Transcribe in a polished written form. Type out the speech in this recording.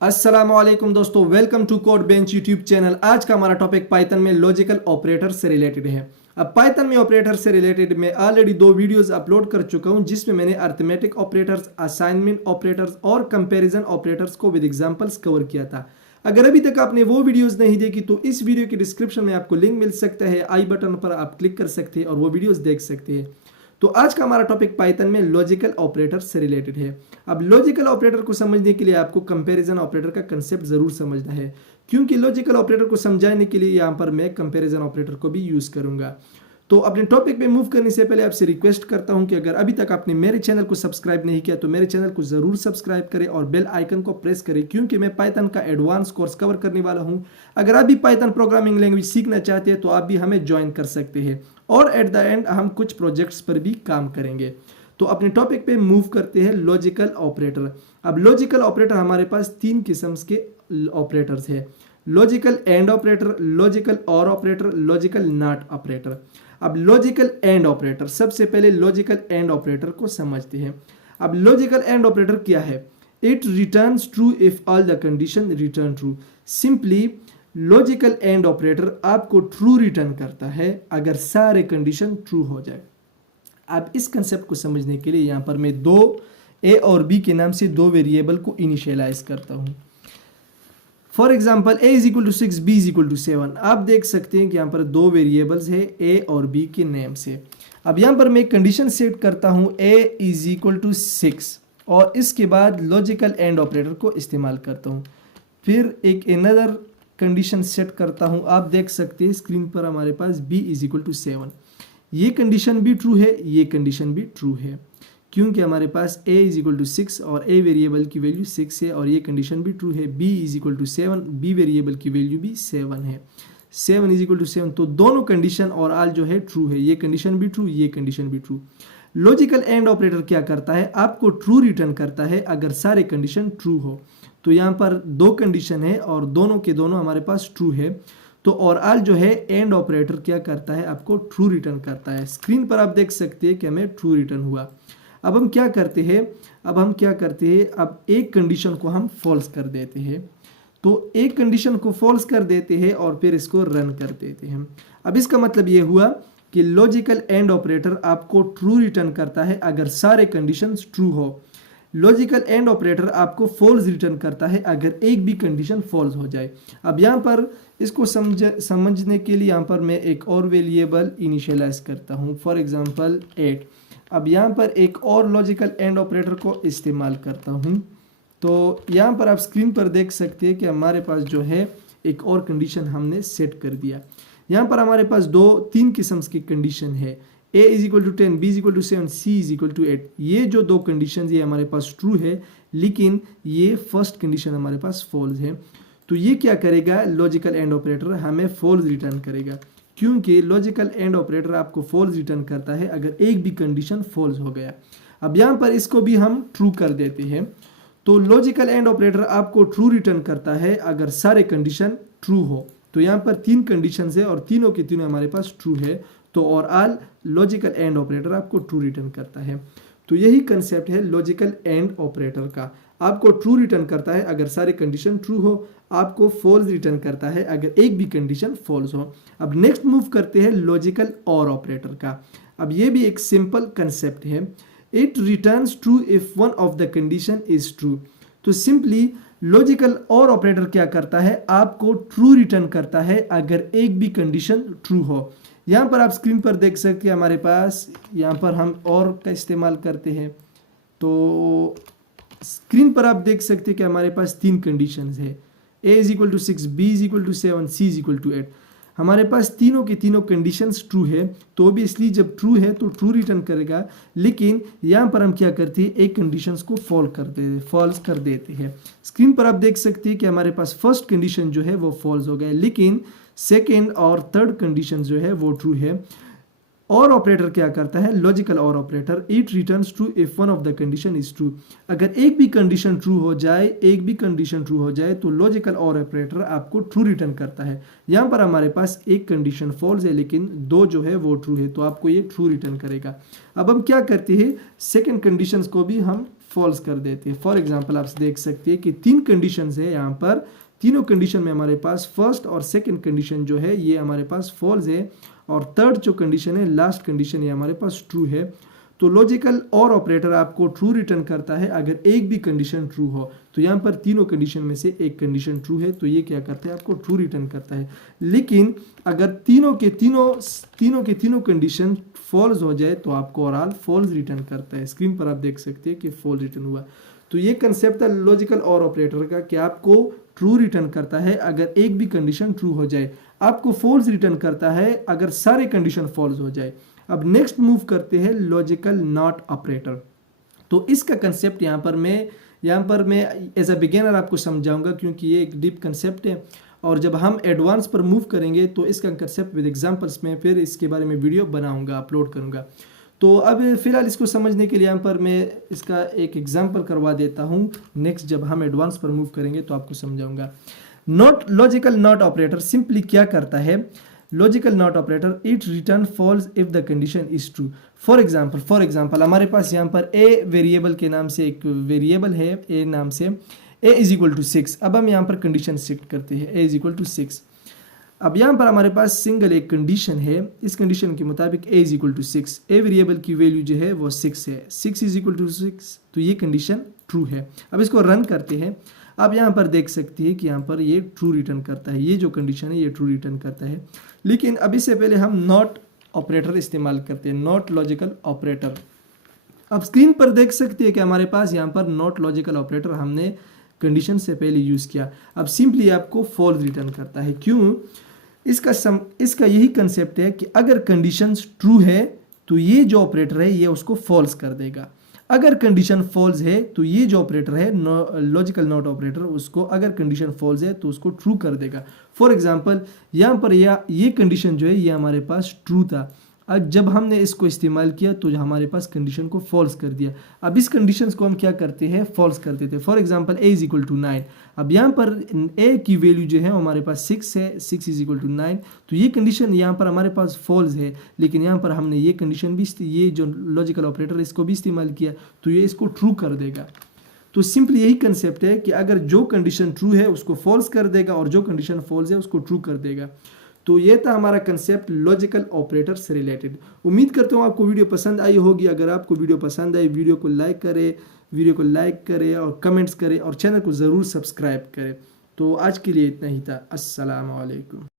अस्सलामुअलैकुम दोस्तों, welcome to CodeBench YouTube चैनल। आज का हमारा टॉपिक पाइथन में लॉजिकल ऑपरेटर से रिलेटेड है। अब पाइथन में ऑपरेटर से रिलेटेड मैं ऑलरेडी 2 वीडियोस अपलोड कर चुका हूं, जिसमें मैंने अरिथमेटिक ऑपरेटर्स, असाइनमेंट ऑपरेटर्स और कंपैरिजन ऑपरेटर्स को विद एग्जांपल्स कवर किया था। अगर अभी तक आपने वो वीडियोस नहीं देखी तो इस वीडियो के डिस्क्रिप्शन में आपको लिंक मिल सकता है, आई बटन पर आप क्लिक कर सकते हैं और वो वीडियोस देख सकते हैं। तो आज का हमारा टॉपिक पाइथन में लॉजिकल ऑपरेटर से रिलेटेड है। अब लॉजिकल ऑपरेटर को समझने के लिए आपको कंपैरिजन ऑपरेटर का कंसेप्ट जरूर समझना है, क्योंकि लॉजिकल ऑपरेटर को समझाने के लिए यहाँ पर मैं कंपैरिजन ऑपरेटर को भी यूज करूंगा। तो अपने टॉपिक पे मूव करने से पहले आपसे रिक्वेस्ट करता हूं कि अगर अभी तक आपने मेरे चैनल को सब्सक्राइब नहीं किया तो मेरे चैनल को जरूर सब्सक्राइब करें और बेल आइकन को प्रेस करें, क्योंकि मैं पाइथन का एडवांस कोर्स कवर करने वाला हूं। अगर आप भी पाइथन प्रोग्रामिंग लैंग्वेज सीखना चाहते हैं तो आप भी हमें ज्वाइन कर सकते हैं और एट द एंड हम कुछ प्रोजेक्ट्स पर भी काम करेंगे। तो अपने टॉपिक पे मूव करते हैं लॉजिकल ऑपरेटर। अब लॉजिकल ऑपरेटर हमारे पास 3 किस्म के ऑपरेटर्स है: लॉजिकल एंड ऑपरेटर, लॉजिकल और ऑपरेटर, लॉजिकल नॉट ऑपरेटर। अब लॉजिकल एंड ऑपरेटर, सबसे पहले लॉजिकल एंड ऑपरेटर को समझते हैं। अब लॉजिकल एंड ऑपरेटर क्या है? It returns true if all the condition return true. Simply logical and operator आपको ट्रू रिटर्न करता है अगर सारे कंडीशन ट्रू हो जाए। अब इस कंसेप्ट को समझने के लिए यहां पर मैं ए और बी के नाम से 2 वेरिएबल को इनिशियलाइज करता हूं। For example a is equal to 6, b is equal to 7। आप देख सकते हैं कि यहाँ पर 2 वेरिएबल्स है a और b के नेम से। अब यहाँ पर मैं कंडीशन सेट करता हूँ a इज इक्वल टू 6 और इसके बाद लॉजिकल एंड ऑपरेटर को इस्तेमाल करता हूँ। फिर एक अनदर कंडीशन सेट करता हूँ। आप देख सकते हैं स्क्रीन पर हमारे पास b इज इक्वल टू 7। ये कंडीशन भी ट्रू है, ये कंडीशन भी ट्रू है, क्योंकि हमारे पास a इज इक्वल टू 6 और a वेरिएबल की वैल्यू 6 है और ये कंडीशन भी ट्रू है। b is equal to 7, b variable की वैल्यू भी 7 है। 7 इज इक्वल टू 7, तो दोनों कंडीशन और आल जो है ट्रू है। ये कंडीशन भी ट्रू, ये कंडीशन भी ट्रू। लॉजिकल एंड ऑपरेटर क्या करता है? आपको ट्रू रिटर्न करता है अगर सारे कंडीशन ट्रू हो। तो यहाँ पर 2 कंडीशन है और दोनों के दोनों हमारे पास ट्रू है। तो और आल जो है एंड ऑपरेटर क्या करता है? आपको ट्रू रिटर्न करता है। स्क्रीन पर आप देख सकते हैं कि हमें ट्रू रिटर्न हुआ। अब हम क्या करते हैं? अब एक कंडीशन को हम फॉल्स कर देते हैं। तो एक कंडीशन को फॉल्स कर देते हैं और फिर इसको रन कर देते हैं। अब इसका मतलब ये हुआ कि लॉजिकल एंड ऑपरेटर आपको ट्रू रिटर्न करता है अगर सारे कंडीशंस ट्रू हो। लॉजिकल एंड ऑपरेटर आपको फॉल्स रिटर्न करता है अगर एक भी कंडीशन फॉल्स हो जाए। अब यहाँ पर इसको समझने के लिए यहाँ पर मैं एक और वेरिएबल इनिशियलाइज करता हूँ, फॉर एग्जांपल 8। अब यहाँ पर एक और लॉजिकल एंड ऑपरेटर को इस्तेमाल करता हूँ। तो यहाँ पर आप स्क्रीन पर देख सकते हैं कि हमारे पास जो है एक और कंडीशन हमने सेट कर दिया। यहाँ पर हमारे पास 3 किस्म की कंडीशन है: a is equal to 10, b is equal to 7, c is equal to 8। ये जो 2 कंडीशन ये हमारे पास ट्रू है, लेकिन ये फर्स्ट कंडीशन हमारे पास फॉल्स है। तो ये क्या करेगा? लॉजिकल एंड ऑपरेटर हमें फॉल्स रिटर्न करेगा, क्योंकि लॉजिकल एंड ऑपरेटर आपको फॉल्स रिटर्न करता है अगर एक भी कंडीशन फॉल्स हो गया। अब यहाँ पर इसको भी हम ट्रू कर देते हैं। तो लॉजिकल एंड ऑपरेटर आपको ट्रू रिटर्न करता है अगर सारे कंडीशन ट्रू हो। तो यहाँ पर 3 कंडीशन है और तीनों के तीनों हमारे पास ट्रू है। तो और आल लॉजिकल एंड ऑपरेटर आपको ट्रू रिटर्न करता है। तो यही कंसेप्ट है लॉजिकल एंड ऑपरेटर का। आपको ट्रू रिटर्न करता है अगर सारे कंडीशन ट्रू हो, आपको फॉल्स रिटर्न करता है अगर एक भी कंडीशन फॉल्स हो। अब नेक्स्ट मूव करते हैं लॉजिकल और ऑपरेटर का। अब ये भी एक सिंपल कंसेप्ट है। It returns true if one of the condition is true. तो सिंपली लॉजिकल और ऑपरेटर क्या करता है? आपको ट्रू रिटर्न करता है अगर एक भी कंडीशन ट्रू हो। यहाँ पर आप स्क्रीन पर देख सकते हैं हमारे पास, यहाँ पर हम और का इस्तेमाल करते हैं। तो स्क्रीन पर आप देख सकते हैं कि हमारे पास 3 कंडीशंस है: a is equal to 6, b is equal to 7, c is equal to 8। हमारे पास तीनों की तीनों कंडीशंस ट्रू है, तो भी इसलिए जब ट्रू है तो ट्रू रिटर्न करेगा। लेकिन यहाँ पर हम क्या करते हैं? एक कंडीशंस को फॉल्स कर देते हैं। स्क्रीन पर आप देख सकते हैं कि हमारे पास फर्स्ट कंडीशन जो है वो फॉल्स हो गया, लेकिन सेकेंड और थर्ड कंडीशन जो है वो ट्रू है। और ऑपरेटर क्या करता है? लॉजिकल और operator it returns true if one of the condition is true. अगर एक भी कंडीशन ट्रू हो जाए तो लॉजिकल और ऑपरेटर आपको ट्रू रिटर्न करता है। यहाँ पर हमारे पास एक कंडीशन फॉल्स है, लेकिन 2 जो है वो ट्रू है, तो आपको ये ट्रू रिटर्न करेगा। अब हम क्या करते हैं? सेकेंड कंडीशन को भी हम फॉल्स कर देते हैं। फॉर एग्जांपल आप देख सकते हैं कि 3 कंडीशंस है यहाँ पर, तीनों कंडीशन में हमारे पास फर्स्ट और सेकंड कंडीशन जो है ये हमारे पास फॉल्स है, और थर्ड जो कंडीशन है, लास्ट कंडीशन ये हमारे पास ट्रू है। तो लॉजिकल और ऑपरेटर आपको ट्रू रिटर्न करता है अगर एक भी कंडीशन ट्रू हो। तो यहाँ पर तीनों कंडीशन में से एक कंडीशन ट्रू है, तो ये क्या करता है, आपको ट्रू रिटर्न करता है। लेकिन अगर तीनों के तीनों कंडीशन फॉल्स हो जाए तो आपको ओवरऑल फॉल्स रिटर्न करता है। स्क्रीन पर आप देख सकते हैं कि फॉल्स रिटर्न हुआ। तो ये कंसेप्ट है लॉजिकल और ऑपरेटर का कि आपको ट्रू रिटर्न करता है अगर एक भी कंडीशन ट्रू हो जाए, आपको फॉल्स रिटर्न करता है अगर सारे कंडीशन फॉल्स हो जाए। अब नेक्स्ट मूव करते हैं लॉजिकल नॉट ऑपरेटर। तो इसका कंसेप्ट यहाँ पर मैं एज अ बिगिनर आपको समझाऊंगा क्योंकि ये एक डीप कंसेप्ट है, और जब हम एडवांस पर मूव करेंगे तो इसका कंसेप्ट विद एग्जांपल्स में फिर इसके बारे में वीडियो बनाऊंगा, अपलोड करूंगा। तो अब फिलहाल इसको समझने के लिए यहाँ पर मैं इसका एक एग्जांपल करवा देता हूँ। नेक्स्ट जब हम एडवांस पर मूव करेंगे तो आपको समझाऊंगा। लॉजिकल नॉट ऑपरेटर सिंपली क्या करता है, logical not operator it return false if the condition is true. For example हमारे पास यहाँ पर ए वेरिएबल के नाम से एक वेरिएबल है, ए नाम से, ए इज इक्वल टू 6। अब हम यहाँ पर कंडीशन सेट करते हैं, ए इज इक्वल टू 6। अब यहाँ पर हमारे पास सिंगल एक कंडीशन है, इस कंडीशन के मुताबिक a is equal to 6, a variable की वैल्यू जो है वो 6 है, 6 इज इक्वल टू 6, तो ये कंडीशन ट्रू है। अब इसको रन करते हैं। आप यहाँ पर देख सकते हैं कि यहाँ पर ये ट्रू रिटर्न करता है, ये जो कंडीशन है ये ट्रू रिटर्न करता है। लेकिन अब इससे पहले हम नॉट ऑपरेटर इस्तेमाल करते हैं, नॉट लॉजिकल ऑपरेटर। अब स्क्रीन पर देख सकते हैं कि हमारे पास यहाँ पर नॉट लॉजिकल ऑपरेटर हमने कंडीशन से पहले यूज़ किया। अब सिंपली आपको फॉल्स रिटर्न करता है। क्यों? इसका यही कंसेप्ट है कि अगर कंडीशंस ट्रू है तो ये जो ऑपरेटर है ये उसको फॉल्स कर देगा, अगर कंडीशन फॉल्स है तो ये जो ऑपरेटर है लॉजिकल नॉट ऑपरेटर उसको अगर कंडीशन फॉल्स है तो उसको ट्रू कर देगा। फॉर एग्जांपल यहाँ पर ये कंडीशन जो है ये हमारे पास ट्रू था, अब जब हमने इसको इस्तेमाल किया तो हमारे पास कंडीशन को फॉल्स कर दिया। अब इस कंडीशंस को हम क्या करते हैं, फॉल्स कर देते हैं। For example a is equal to 9। अब यहाँ पर ए की वैल्यू जो है हमारे पास 6 है, 6 इज इक्वल टू 9, तो ये कंडीशन यहाँ पर हमारे पास फॉल्स है। लेकिन यहाँ पर हमने ये कंडीशन भी, ये जो लॉजिकल ऑपरेटर इसको भी इस्तेमाल किया तो ये इसको ट्रू कर देगा। तो सिंपली यही कंसेप्ट है कि अगर जो कंडीशन ट्रू है उसको फॉल्स कर देगा और जो कंडीशन फॉल्स है उसको ट्रू कर देगा। तो ये था हमारा कंसेप्ट लॉजिकल ऑपरेटर से रिलेटेड। उम्मीद करता हूँ आपको वीडियो पसंद आई होगी। अगर आपको वीडियो पसंद आई वीडियो को लाइक करें और कमेंट्स करें और चैनल को ज़रूर सब्सक्राइब करें। तो आज के लिए इतना ही था। अस्सलाम वालेकुम।